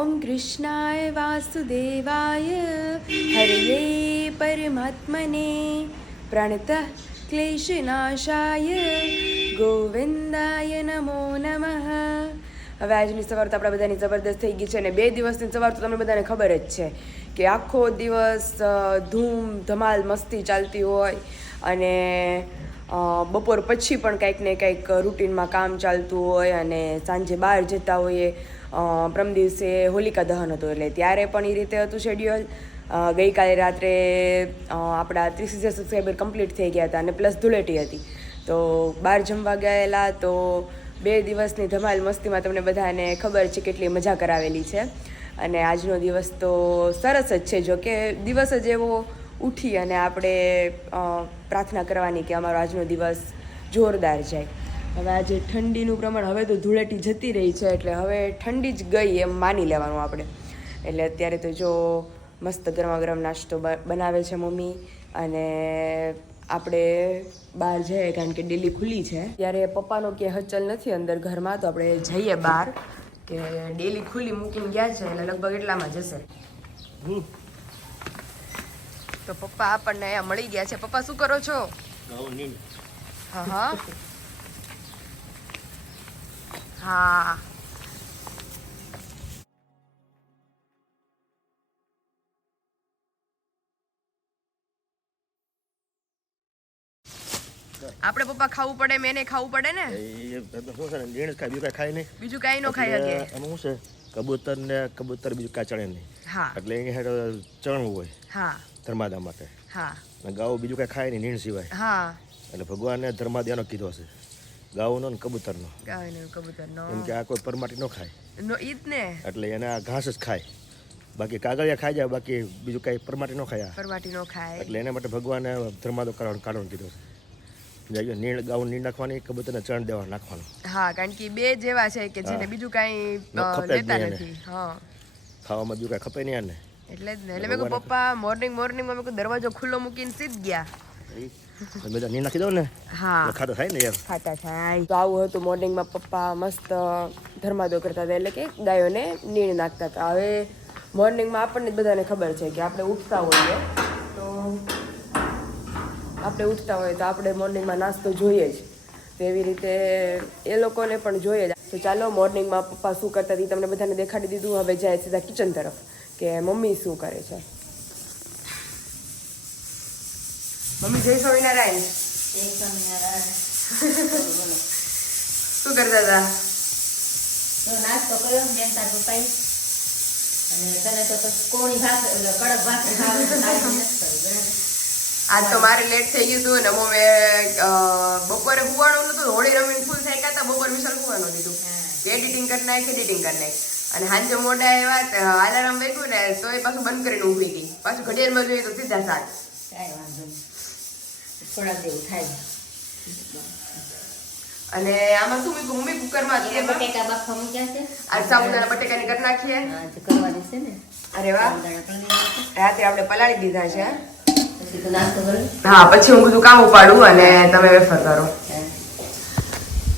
ઓમ કૃષ્ણાય વાસુદેવાય હરયે પરમાત્મને પ્રણતઃ ક્લેશનાશાય ગોવિંદાય નમો નમઃ. હવે આજની સવાર તો આપણા બધાની જબરદસ્ત થઈ ગઈ છે અને 2 દિવસની સવાર તો તમને બધાને ખબર જ છે કે આખો દિવસ ધૂમ ધમાલ મસ્તી ચાલતી હોય અને બપોર પછી પણ કંઈક ને કંઈક રૂટીનમાં કામ ચાલતું હોય અને સાંજે બહાર જતા હોઈએ. પ્રમ દિવસે હોલિકા દહન હતું એટલે ત્યારે પણ એ રીતે હતું શેડ્યુલ. ગઈકાલે રાત્રે આપણા 30,000 સબસ્ક્રાઈબર કમ્પ્લીટ થઈ ગયા હતા અને પ્લસ ધૂળેટી હતી તો બહાર જમવા ગયેલા. તો 2 દિવસની ધમાલ મસ્તીમાં તમને બધાને ખબર છે કેટલી મજા કરાવેલી છે અને આજનો દિવસ તો સરસ જ છે. જો કે દિવસ જ એવો ઉઠી અને આપણે પ્રાર્થના કરવાની કે અમારો આજનો દિવસ જોરદાર જાય. હવે આજે ઠંડીનું પ્રમાણ હવે તો ધૂળેટી જતી રહી છે એટલે હવે ઠંડી જ ગઈ એમ માની લેવાનું આપણે. એટલે અત્યારે તો જો મસ્ત ગરમા ગરમ નાસ્તો બનાવે છે મમ્મી અને આપણે બહાર જઈએ કારણ કે ડેલી ખુલ્લી છે. ત્યારે પપ્પાનો કે હચલ નથી અંદર ઘરમાં તો આપણે જઈએ બહાર કે ડેલી ખુલ્લી મૂકીને ગયા છે એટલે લગભગ એટલામાં જશે. તો પપ્પા આપણને અહીંયા મળી ગયા છે. પપ્પા શું કરો છો? હા હા હા આપણે પપ્પા ખાવું પડે મેં એને ખાવું પડે ને. બીજું કાંઈ ન ખાઈ શકે. એમાં શું છે કબૂતર ને કબૂતર બીજું કાંઈ ચણે નહીં. હા એટલે એની હેઠ ચણવું હોય. હા ધર્માદા માટે. હા અને ગાઉ બીજું કાંઈ ખાય નહીં નીણ સિવાય. હા એટલે ભગવાને ધર્માદાનો કીધો છે ગાઉનો ને કબૂતરનો. ગાયનો કબૂતરનો એમ કે આ કોઈ પરમાટી ન ખાય નો ઈદ ને એટલે એને આ ઘાસ જ ખાય. બાકી કાગળિયા ખાઈ જાય બાકી બીજું કાંઈ પરમાટી ન ખાય. પરમાટી નો ખાય એટલે એના માટે ભગવાને ધર્માદો કાઢવાનું કીધો છે. નીણ ગાઉ નીણ નાખવાની કબૂતરને ચણ દેવા નાખવાનું. હા કારણ કે બે જેવા છે કે જેને બીજું કાંઈ લેતા નથી. હા ખાવામાં બીજું કાંઈ ખપે નહીં આને એટલે જ ને. એટલે મેં કહ્યું પપ્પા મોર્નિંગમાં મેં કહ્યું દરવાજો ખુલ્લો મૂકીને સીધ ગયા. બધા નીણ નાખી દો ને. હા ખાતા થાય ને યાર. ખાતા થાય. તો આવું હતું મોર્નિંગમાં પપ્પા મસ્ત ધર્માદો કરતા હતા એટલે કે ગાયોને નીણ નાખતા હતા. હવે મોર્નિંગમાં આપણને જ બધાને ખબર છે કે આપણે ઉઠતા હોઈએ તો આપણે મોર્નિંગમાં નાસ્તો જોઈએ જ. તો એવી રીતે એ લોકોને પણ જોઈએ જ. તો ચાલો મોર્નિંગમાં પપ્પા શું કરતા હતી તમને બધાને દેખાડી દીધું. હવે જાય સીધા કિચન તરફ કે મમ્મી શું કરે છે. મમ્મી જય સ્વામિનારાયણ. શું કરતા હતા? નાસ્તો કર્યો મેંતા પપાઈ અને તને તો કોણી ભાખરી કડક ભાખરી ખાવાની. આજ તો મારે લેટ થઈ ગયું હતું ને મેં બપોરે હુવાનું નતું. હોળી રમીને ફૂલ થઈ ગયા હતા. બપોર વિશાલ હુવાનું દીધું એડિટિંગ કરી નાખી અને સાંજે મોડા એવા અલાર્મ વાગ્યું ને તો એ પાછું બંધ કરીને ઊભી ગઈ. પાછું ઘડિયાળમાં જોઈએ તો સીધા 7. કાંઈ વાંધો નહીં થોડા જેવું થાય. અને આમાં શું મૂક્યું મમ્મી કુકરમાં બટેકા બાફા મૂક્યા છે. આજ સાબુદાણા બટેકાની કરી નાખીએ. કરવાની છે ને. અરે વાહ રાત્રે આપણે પલાળી દીધા છે. પછી તો નાસ્તો કરું. હા પછી હું બધું કામ ઉપાડું અને તમે વેફર કરો.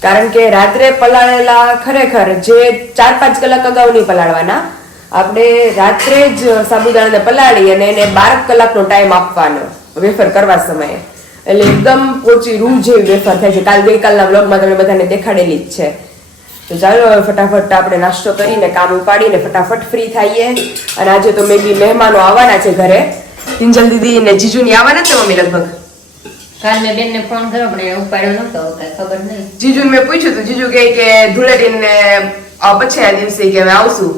કારણ કે રાત્રે પલાળેલા ખરેખર જે 4-5 કલાક અગાઉ નહીં પલાળવાના. આપણે રાત્રે જ સાબુદાણાને પલાળી અને એને 12 કલાકનો ટાઈમ આપવાનો વેફર કરવા સમયે. એટલે એકદમ પોચી રૂ જેવી વેફર થાય છે. ગઈકાલના વ્લોગમાં તમે બધાને દેખાડેલી જ છે. તો ચાલો ફટાફટ આપણે નાસ્તો કરીને કામ ઉપાડીને ફટાફટ ફ્રી થઈએ. અને આજે તો મે બી મહેમાનો આવવાના છે ઘરે. કિંજલ દીદી ને જીજુની આવવાના છે મમ્મી લગભગ. કાલ મેં બેનને ફોન કર્યો પણ ઉપાડ્યો નતો કઈ ખબર નહીં. જીજુને મેં પૂછ્યું હતું. જીજુ કહે કે ધૂળેટીને પછી આ દિવસે કે હવે આવશું.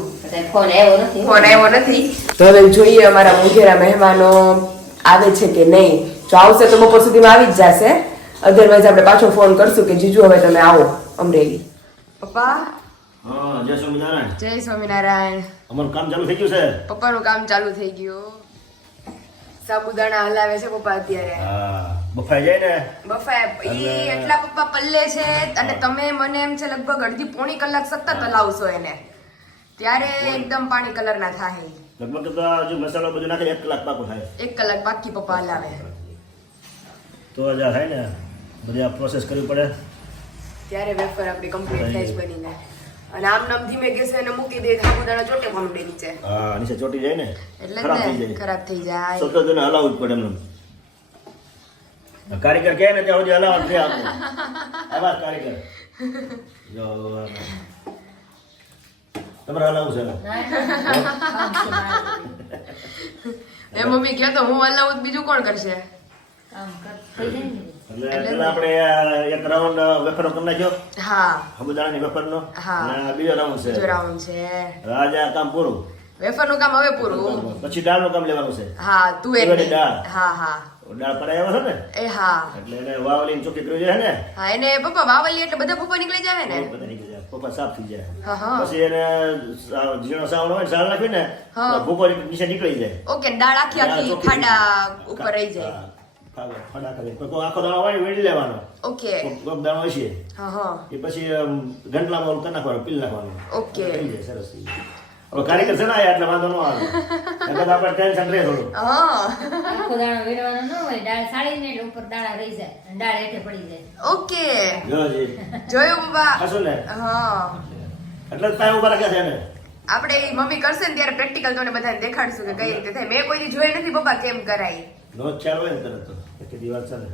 ફોન આવ્યો નથી. તો હવે જોઈએ અમારા મોંઘેરા મહેમાનો આવે છે કે નહીં. જો આવશે તો બપોર સુધીમાં આવી જ જશે. અધરવાઇઝ આપણે પાછો ફોન કરશું કે જીજુ હવે તમે આવો અમરેલી. પપ્પા હા જય સ્વામિનારાયણ. જય સ્વામિનારાયણ. અમારું કામ ચાલુ થઈ ગયું છે. પપ્પાનું કામ ચાલુ થઈ ગયું. સાબુદાણા હલાવે છે પપ્પા અત્યારે. હા બફાઈ જાય ને. બફાય ઈ એટલા પપ્પા પલ્લે છે અને તમે મને એમ છે લગભગ અડધી પોણી કલાક સતત હલાવશો એને ત્યારે એકદમ પાણી કલર ના થાય. લગભગ તો જો મસાલો બધું નાખે 1 કલાક પાકો થાય. 1 કલાક બાકી પપ્પા હલાવે તો જ થાય ને બધી આ પ્રોસેસ કરવી પડે ત્યારે વેફર આપણી કમ્પ્લીટ થાય બનીને. અને આમ નામ ધીમે ગેસે એને મૂકી દે સાબુદાણા ચોટે માંડે નીચે હા નીચે ચોટી જાય ને એટલે ખરાબ થઈ જ ને જાય ખરાબ થઈ જાય સતત એને હલાવવું જ પડે એમને કારીગર કહે ને ત્યાં સુધી હલાવવાનું છે આપણે આવા કારીગર જો તમારે હલાવવું છે એ મમ્મી કહે તો હું હલાવું બીજું કોણ કરશે કામ થઈ જાય ને. એટલે પેલા આપણે એક રાઉન્ડ વેફરનો કરી નાખ્યો હા સાબુદાણાની વેફરનો હા. અને આ બીજો રાઉન્ડ છે બીજો રાઉન્ડ છે આજે આ કામ પૂરું વેફરનું કામ હવે પૂરું પછી દાળનું કામ લેવાનું છે હા તુવેરની તુવેરની દાળ. હા હા દાળ પડાવ્યો છે ને એ હા એટલે એને વાવલીને ચોખ્ખી કરી જાય ને હા એને પપ્પા વાવલી એટલે બધા પપ્પા નીકળી જાય ને બધા નીકળી જાય પપ્પા સાફ થઈ જાય હા હા પછી એને ઝીણો સાવણ હોય ને સાલ નાખી ને હા. તો ભૂકો નીચે નીકળી જાય ઓકે દાળ આખી દાળ આખી ચોખ્ખી ખાડા થઈ ઉપર રહી જાય હા, ખાડા ખાલી કોઈ આખો દાણો હોય ને વેડી લેવાનો ઓકે કોક દાણો હશે હા હા એ પછી ગંટલામાં ઓલું કરી નાખવાનું પીલ નાખવાનું ઓકે. થઈ જાય સરસ થઈ જાય હવે કારીગર છે ને આયા એટલે વાંધો ન આવે નકર આપણે ટેન્શન રહે થોડું હા આખો દાણો વેરવાનો ન હોય દાળ સાળીને એટલે ઉપર દાણા રહી જાય અને દાળ હેઠે પડી જાય ઓકે જોજી જોયું પપ્પા હશું ને હા એટલે જ પાય ઉભા રાખ્યા છે એને આપણે ઈ મમ્મી કરશે ને ત્યારે પ્રેક્ટિકલ તમને બધાને દેખાડશું કે કઈ રીતે થાય મેં કોઈની જોઈ નથી પપ્પા કેમ કરાય નો ખ્યાલ હોય ને તરત તો એક દિવસ ચાલે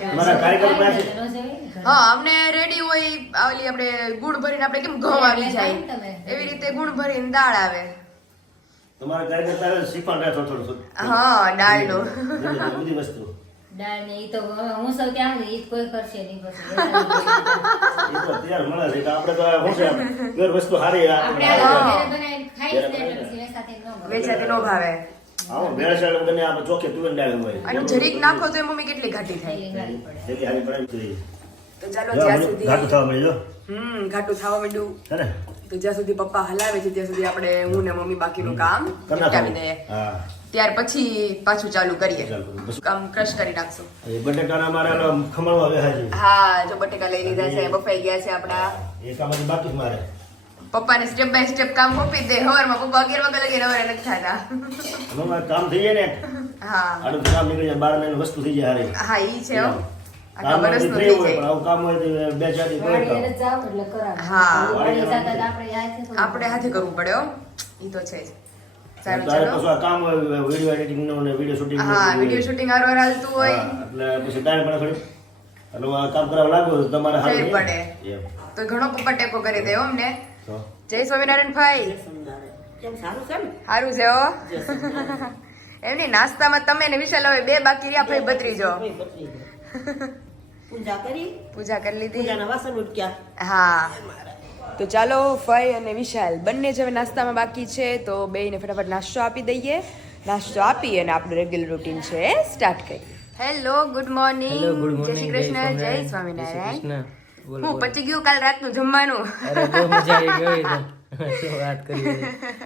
તમારા કારીગર પાસે ન જવાય ને. હા અમને રેડી હોય આવલી આપણે ગુણ ભરીને આપણે કેમ ઘઉં આવી જાય એવી રીતે ગુણ ભરીને દાળ આવે તમારા કારીગર પાસે શીખવાનું રહે થોડું થોડું હા દાળનું બધી વસ્તુ દાળ ને ઈ તો હવે હું સૌ ત્યાં સુધી ઈ જ કોઈ કરશે નહીં પછી એ તો તૈયાર મળે છે કે આપણે તો શું છે પ્યોર વસ્તુ સારી આપણે આ આ ઘરે બનાવીને ખાઈ જ ને એટલે પછી વેચાતી ન ગમે. વેચાતી નો ભાવે આવો ભેળસેળ બને આપણે ચોખે તુવેર દાળ હોય અને જરીક નાખો તો એ મમ્મી કેટલી ઘાટી થાય એ ગાળી પડે. જેથી હારી પડાવી જોઈએ તો ચાલો જો જ્યાં ઘાટું સુધી થવા મળ્યો ઘાટું થવા માંડ્યું હે ને તો જ્યાં સુધી પપ્પા હલાવે છે ત્યાં સુધી આપણે હું ને મમ્મી બાકીનું કામ કરી નિપટાવી નાખો દઈએ હા ત્યાર પછી પાછું ચાલુ કરીએ ચાલ બસ કામ ક્રશ કરી નાખશું એ બટેકાના મારે ઓલો ખમણવા બેહા છે હા જો બટેકા લઈ લીધા છે બફાઈ ગયા છે આપણા એ કામ હજી બાકી છે મારે પપ્પાને સ્ટેપ બાય સ્ટેપ કામ સોંપી દે હવારમાં પપ્પા 11 વાગે લગી હવારે નથી થતા હમણાં કામ થઈ જાય ને હા આડું કામ નીકળી જાય 12 મહિને વસ્તુ થઈ જાય હારી હા ઈ છે હો આખા કામ વર્ષનું ફ્રી થઈ હોય પણ જાય આવું કામ હોય તો બે ચાર દી કોઈ વાડીએ કામ જ જાઓ એટલે કરાવે. હા. વાડીએ જતા તો આપણે હાથે થોડું આપણે હાથે કરવું પડે હો ઈ તો છે જ સારું તારે ચાલો પાછું આ કામ હોય વિડિયો એડિટિંગ નું ને વિડિયો શૂટિંગ હા વિડિયો શૂટિંગ હારવાર હાલતું હોય એટલે પછી ટાઈમ પડે થોડી એટલે આ કામ કરવા લાગો તો તમારે ફેર હારું પડે. એમ તો ઘણો પપ્પા ટેકો કરી દે હો અમને તો જય સ્વામિનારાયણ ભાઈ સારું છે હો એમની નાસ્તામાં તમે ને વિશાલ હવે બે બાકી રહ્યા ભાઈ ભત્રીજો પૂજા કરી પૂજા કરી લીધી પૂજાના વાસણ ઉટક્યા હા તો ચાલો ફઈ અને વિશાલ બંને જ હવે નાસ્તામાં બાકી છે તો બેયને ફટાફટ નાસ્તો આપી દઈએ નાસ્તો આપી અને આપણું રેગ્યુલર રૂટીન છે સ્ટાર્ટ કરીએ hello good morning hello good જય શ્રી મોર્નિંગ કૃષ્ણ જય સ્વામિનારાયણ બોલો હું પચી ગયું કાલ રાતનું જમવાનું અરે બહુ મજા આવી ગઈ તો શું વાત કરી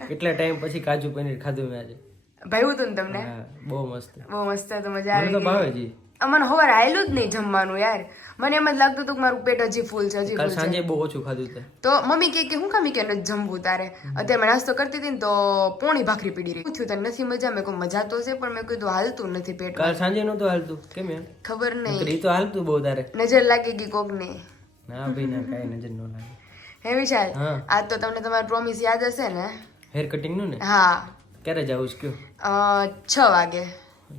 કેટલા ટાઈમ પછી કાજુ પનીર ખાધું મેં આજે ભાવ્યું હતું ને તમને હા બહુ મસ્ત બહુ મસ્ત તો મજા મને તો આવી ભાવે ગઈ જી અમને હવાર આયેલું જ નહીં જમવાનું યાર મને એમ જ લાગતું હતું કે મારું પેટ હજી ફૂલ છે હજી કાલ ફૂલ છે સાંજે બહુ ઓછું ખાધું તે તો મમ્મી કે હું કામ કે નથી જમવું તારે અત્યારે મેં નાસ્તો કરતી હતી ને તો પોણી ભાખરી પીડી રહી થયું તને નથી મજા મેં કહું મજા તો છે પણ મેં કીધું હાલતું નથી પેટ કાલ સાંજે નહોતું હાલતું કેમ એમ ખબર નહીં એ તો હાલતું બહુ તારે નજર લાગી ગઈ કોકની ના ભાઈ ના કાંઈ નજર ન લાગે હે વિશાલ હા. આજ તો તમને તમારું પ્રોમિસ યાદ હશે ને હેર કટિંગ નું ને હા ક્યારે જવું છે કયો 6 વાગે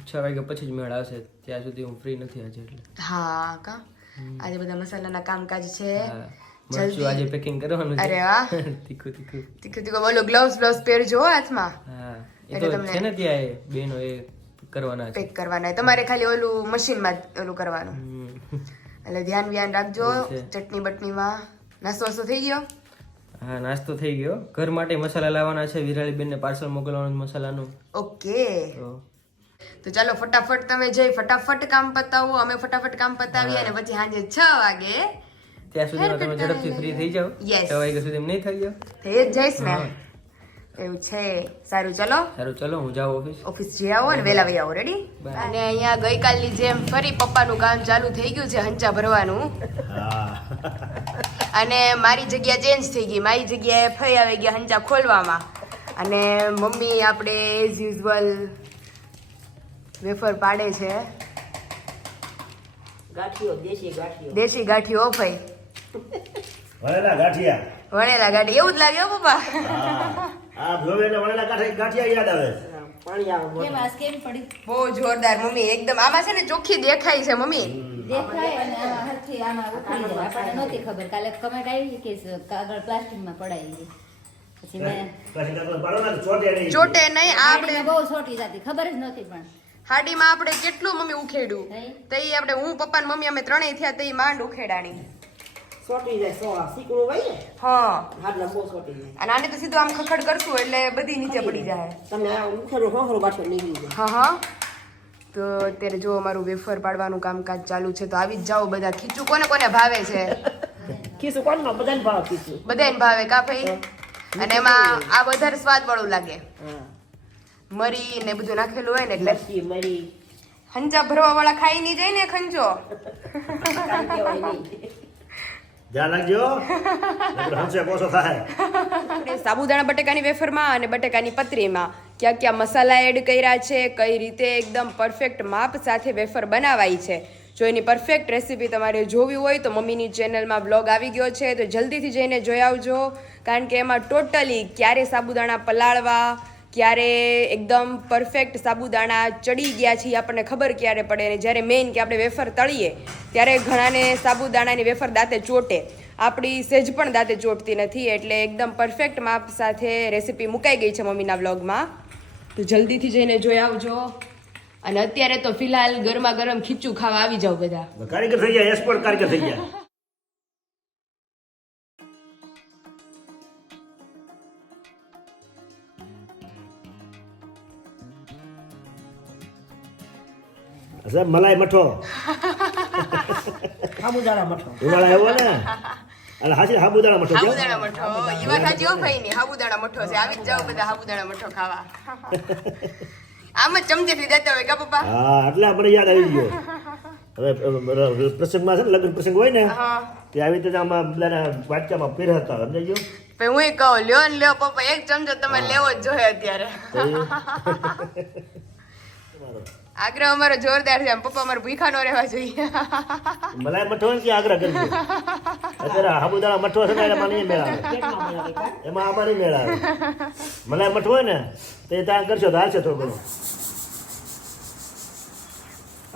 6 વાગ્યા પછી જ મેળ આવશે ત્યાં સુધી હું ફ્રી નથી આજે એટલે હા કા આજે બધા મસાલાના કામકાજ છે હા મરચું આજે પેકિંગ કરવાનું અરે છે વાહ તીખું તીખું તીખું બોલો ગ્લવ્સ પહેરજો હાથમાં હા એ એટલે તો તમને- છે ને ત્યાં એ બેનો એ કરવાના છે પેક કરવાના તમારે ખાલી ઓલું મશીનમાં ઓલું કરવાનું હમ. એટલે ધ્યાન રાખજો એવું છે. ચટણી બટણીમાં નાસ્તો વાસ્તો થઈ ગયો હા નાસ્તો થઈ ગયો ઘર માટે મસાલા લાવવાના છે વિરાળી બેનને પાર્સલ મોકલવાનું છે મસાલાનું ઓકે તો તો ચાલો ફટાફટ તમે જઈ ફટાફટ કામ પતાવો અમે ફટાફટ કામ પતાવીએ અને પછી સાંજે 6 વાગે ત્યાં સુધીમાં તમે ઝડપથી ફ્રી થઈ જાઓ Yes. 6 વાગ્યા સુધી એમ નહીં થઈ જાઓ થઈ જ જઈશ ને એવું છે સારું ચલો સારું ચલો હું જાઉં ઓફિસ ઓફિસ જઈ આવો ને વેલા વહી આવો રેડી Bye. અને અહીંયા ગઈકાલની જેમ ફરી પપ્પાનું કામ ચાલુ થઈ ગયું છે હંચા ભરવાનું હા અને મારી જગ્યા ચેન્જ થઈ ગઈ મારી જગ્યાએ ફરી આવી ગયા હંચા ખોલવામાં અને મમ્મી આપણે એઝ યુઝ્યુઅલ વેફર પાડે છે ગાંઠિયો દેશી ગાંઠિયો દેશી ગાંઠિયો ફઈ વણેલા ગાંઠિયા. વણેલા ગાંઠી એવું જ લાગે હો પપ્પા. હા. આ જોવે એટલે વણેલા ગાંઠિયા યાદ આવે. કેમ આજ કેમ પડી બહુ જોરદાર મમ્મી એકદમ આમાં છે ને ચોખ્ખી દેખાય છે મમ્મી. દેખાય અને આમાં હરખી આમાં ઉખડી જાય આપણને નહોતી ખબર કાલે કમેન્ટ આવી કે કાગળ પ્લાસ્ટિકમાં પડાવી ગઈ પછી મેં પછી કાકો પાડો ને ચોટે નહીં. ચોટે નહીં આ આપણે ગાડીમાં બહુ છોટી જતી ખબર જ નહોતી પણ હાડીમાં આપણે કેટલું મમ્મી ઉખેડ્યું નહીં. તઈ આપણે હું પપ્પા ને મમ્મી અમે ત્રણેય થયા તઈ માંડ ઉખેડાની. સોટી જાય સીકણું હોય ને હા હાડલા બહુ સોટી જાય અને આને તો સીધું આમ ખખડ કરશું એટલે બધી નીચે પડી જાય. તમે આ ઉખેડો હોહરો બાટો નીકળી જાય હા હા તો અત્યારે જો અમારું વેફર પાડવાનું કામકાજ ચાલુ છે તો આવી જ જાઓ બધા. ખીચું કોને કોને ભાવે છે? ખીસું કોણ માં બધાને ભાવ ખીસું બધાને ભાવે કા ભાઈ? અને એમાં આ વધારે સ્વાદ વાળું લાગે. હા મરી ને બધું નાખેલું હોય ને એટલે લસ્સી મરી હંચા ભરવા વાળા ખાઈ નહીં જાય ને ખંચો. કાંઈ કહેવાય નહીં ધ્યાન રાખજો. નહીંતર હંસે પોસો થાય. આપણે સાબુદાણા બટેકાની વેફરમાં અને બટેકાની પતરીમાં ક્યાં ક્યાં મસાલા એડ કર્યા છે, કઈ રીતે એકદમ પરફેક્ટ માપ સાથે વેફર બનાવાય છે. જો એની પરફેક્ટ રેસીપી તમારે જોવી હોય તો મમ્મીની ચેનલમાં બ્લોગ આવી ગયો છે તો જલ્દીથી જઈને જોઈ આવજો. કારણ કે એમાં ટોટલી ક્યારે સાબુદાણા પલાળવા, ક્યારે એકદમ પરફેક્ટ સાબુદાણા ચડી ગયા છે આપણને ખબર ક્યારે પડે. અને જ્યારે મેઇન કે આપણે વેફર તળીએ ત્યારે ઘણાને સાબુદાણાની વેફર દાંતે ચોટે, આપણી સહેજ પણ દાંતે ચોટતી નથી. એટલે એકદમ પરફેક્ટ માપ સાથે રેસીપી મુકાઈ ગઈ છે મમ્મીના બ્લોગમાં તો જલ્દીથી જઈને જોઈ આવજો. અને અત્યારે તો ફિલહાલ ગરમા ગરમ ખીચું ખાવા આવી જાવ બધા. કારીગર થઈ ગયા, એક્સપર્ટ કારીગર થઈ ગયા. સાહેબ મલાઈ મઠો સાબુદાણા મઠો ઉનાળા આવ્યો ને અને હાજી સાબુદાણા મઠો કેવો? સાબુદાણા મઠો ઈ વાત સાચી હો ભાઈ ની. સાબુદાણા મઠો છે, આવી જ જાવ બધા સાબુદાણા મઠો ખાવા. આમ જ ચમચેથી દેતા હોય કા પપ્પા? હા એટલે આપણે યાદ આવી ગયો. હવે પ્રસંગમાં છે ને લગ્ન પ્રસંગ હોય ને હા તે આવી રીતે આમાં બધાના વાટકામાં પહેરતા સમજાઈ ગયો. ભાઈ હું કહું લ્યો ને લ્યો પપ્પા એક ચમચો તમે લેવો જ જોઈએ અત્યારે. આગ્રહ અમારો જોરદાર છે. પપ્પા અમારે ભૂખા ન રહેવા જોઈએ. મલાઈ મઠો હોય ને ત્યાં આગ્રહ કરજો. અત્યારે સાબુદાણા મઠો છે ને એમાં નહીં મેળ આવે, એમાં આમાં નહીં મેળ આવે. મલાઈ મઠો હોય ને તો એ ત્યાં કરશો તો હાલશે થોડું ઘણું.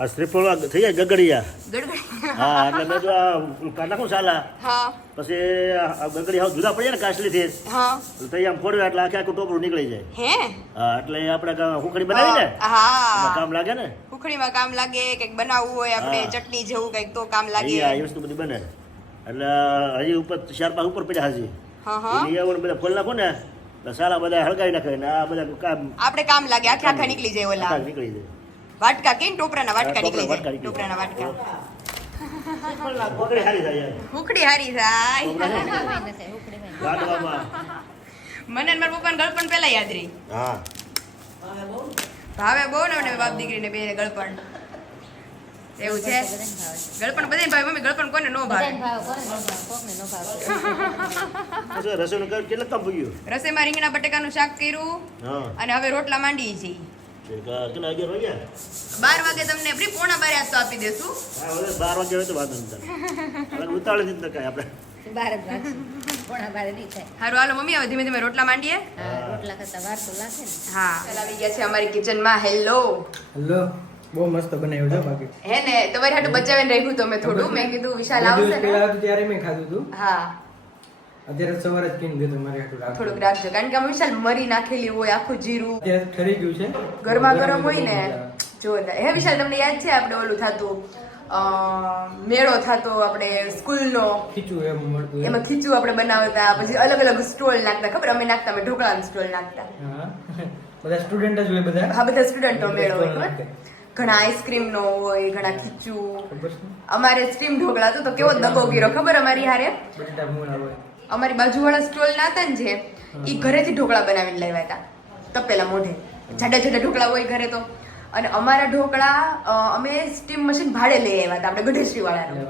આ શ્રીફળ થઈ જાય ગગડિયા. ગડગડી. હા એટલે મેં જો આ કાઢ નાખું સાલા હા પછી આ ગગડી હાવ જુદા પડી જાય ને કાચલીથી હા તો એ આમ ફોડવે એટલે આખે આખું ટોપરું નીકળી જાય. હે હા એટલે આપણે હુંખડી બનાવી ને હા એમાં કામ લાગે ને. ઉખડીમાં કામ લાગે, કંઈક બનાવવું હોય આપણે હા. ચટણી જેવું કંઈક તો કામ લાગે. હા એ વસ્તુ બધી બને. એટલે હજી ઉપર 4-5 ઉપર પડ્યા હજી હા હા એની એવું બધા ફોલ નાખો ને એટલે સારા બધા હળગાવી નાખે ને આ બધા કામ આપણે કામ લાગે. આખા આખા નીકળી જાય ઓલા આખા નીકળી જાય. વાટકા કે ટોપરાના વાટકા હા, નીકળી વાટકા જાય. નીકળી ટોપરાના વાટકા. હુંખડી સારી થાય યાર. ઉખડી હારી થાય. લાડવામાં. મને ને મારા પપ્પાને ગળપણ પહેલા યાદ રહી. હા ભાવે બહુ ને બાપ દીકરીને બે ગળપણ એવું છે. ગળપણ બધાને ભાવે. મમ્મી ગળપણ કોને નો ભાવે? પછી રસોઈનું કામ કેટલા કામ પૂગ્યું? રસોઈમાં રીંગણા બટેકાનું શાક કર્યું હા અને હવે રોટલા માંડી છીએ. કેટલા 11 વાગ્યા? 12 વાગે તમને ફ્રી 11:15 આજ તો આપી દેશું. હા હવે 12 વાગ્યા હોય તો વાત નથી. હવે ઉતાવળ નથી ને કાંઈ આપણે. હારું હાલો મમ્મી હવે ધીમે ધીમે રોટલા માંડીએ. રોટલા કરતા વાર તો લાગે ને હા ચાલ આવી ગયા છે અમારી કિચનમાં. હેલો હલો, બહુ મસ્ત બનાવ્યું છે બાકી. હે ને તમારી હાટુ બચાવીને રાખ્યું તો મેં થોડું. મેં કીધું વિશાલ બે આવશે દિવસ ને. પહેલા હતું ત્યારે મેં ખાધું હતું. હા અત્યારે સવારે જ કીને ગયું મારે આટલું રાખજો. થોડુંક રાખજો કારણ કે આમાં વિશાલ મરી નાખેલી હોય, આખું જીરું અત્યારે ઠરી ગયું છે. ગરમા ગરમ હોય ને બહુ મજા આવે. જોરદાર. હે વિશાલ તમને યાદ છે આપણે ઓલું થતું મેળો થતો આપણે સ્કૂલનો, ખીચું એમ મળતું એમાં ખીચું આપણે બનાવતા, પછી અલગ અલગ સ્ટોલ નાખતા. ખબર અમે નાખતા, અમે ઢોકળાનો સ્ટોલ નાખતા. હા બધા સ્ટુડન્ટ જ હોય બધા. હા બધા સ્ટુડન્ટનો મેળો હોય ખબર. ઘણા આઈસ્ક્રીમ નો હોય, ઘણા ખીચું. ખબર છે? અમારે સ્ટીમ ઢોકળા હતો તો કેવો દગો ગીરો ખબર અમારી હારે. બટાટા મૂળા હોય. અમારી બાજુવાળા સ્ટોલ ના હતા ને જે ઈ ઘરેથી ઢોકળા બનાવીને લાવ્યા હતા તપેલા મોઢે. જાડા જાડા ઢોકળા હોય ઘરે તો. અને અમારા ઢોકળા અમે સ્ટીમ મશીન ભાડે લઈ આવ્યા હતા આપણે ગઢેશ્રી વાળાનું.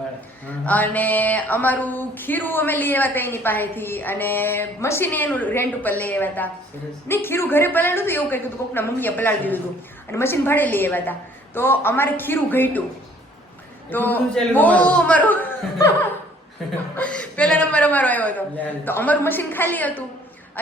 અને અમારું ખીરું અમે લઈ આવ્યા હતા એની પાસેથી, અને મશીન એનું રેન્ટ ઉપર લઈ આવ્યા હતા. નહીં ખીરું ઘરે પલાળ્યું હતું એવું કહ્યું હતું, કોકના મમ્મીએ પલાળી દીધું હતું અને મશીન ભાડે લઈ આવ્યા હતા. તો અમારે ખીરું ઘટ્યું તો એટલું બધું ચાલ્યું બહુ તમારું? અમારું પહેલા નંબર અમારો આવ્યો હતો લે. તો અમારું મશીન ખાલી હતું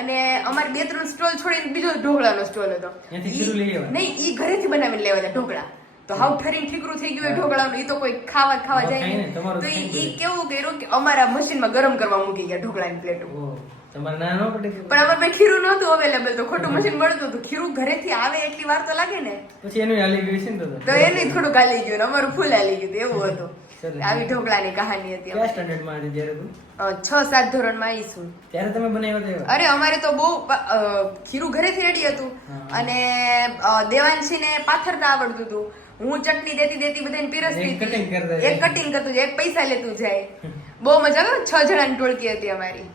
અને અમારે 2-3 સ્ટોલ છોડીને બીજો ઢોકળાનો સ્ટોલ હતો ત્યાંથી ખીરું લઈ આવ્યા? નહીં ઈ ઘરેથી બનાવીને લેવા હતા ઢોકળા તો હાવ ઠરીને ઠીકરું થઈ ગયું એ ઢોકળાનું ઈ તો કોઈ ખાવા જાય ખાઈને નહીં. તમારું તો ખાઈને ઈ કેવું કર્યું કે અમારા મશીનમાં ગરમ કરવા મૂકી ગયા ઢોકળાની પ્લેટો ઓહ, તમારે ના ન પડે કે? પણ અમારે પાસે ખીરું નહોતું અવેલેબલ તો ખોટું મશીન મળતું હતું ખીરું ઘરેથી આવે એટલી વાર તો લાગે ને પછી એનું હાલી ગયું છે ને તો તો એને થોડું ગાલી ગયું ને અમારું ફૂલ હાલી ગયું હતું, એવું હતું સરસ. આવી ઢોકળાની કહાની હતી કયા સ્ટાન્ડર્ડમાં હતી ત્યારે તું? 6-7 ધોરણમાં આવીશું ત્યારે તમે બનાવ્યા હતા એવા? અરે અમારે તો બહુ ખીરું ઘરેથી રેડી હતું અને દેવાંશીને પાથરતા આવડતું હતું હું ચટણી દેતી બધાને પીરસતી એક cutting કરતા હતી એક કટિંગ કરતું જાય એક પૈસા લેતું જાય બહુ મજા આવે 6 જણાની ટોળકી હતી અમારી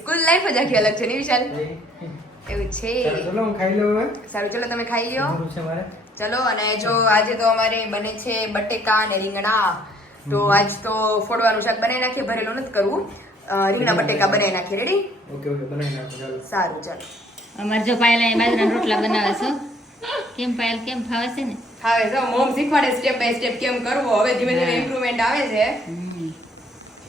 સ્કૂલ લાઈફ જ આખી અલગ છે ને વિશાલ એવું છે ચાલો, ચલો હું ખાઈ લઉં હવે. સારું ચલો તમે ખાઈ લ્યો જરૂર છે મારે. ચલો અને જો આજે તો અમારે બને છે બટેકા અને રીંગણા તો આજ તો ફોડવાનું શાક બનાવી નાખીએ ભરેલું નથી કરવું રીંગણા બટેકા બનાવી નાખીએ રેડી ઓકે બનાવી નાખો ચાલો. સારું ચાલો અમારે જો પાયલ અહીં બાજરાના રોટલા બનાવે છે કેમ પાયલ કેમ ફાવે છે ને હવે જો મોમ શીખવાડે સ્ટેપ બાય સ્ટેપ કેમ કરવો હવે ધીમે ધીમે ઇમ્પ્રુવમેન્ટ આવે છે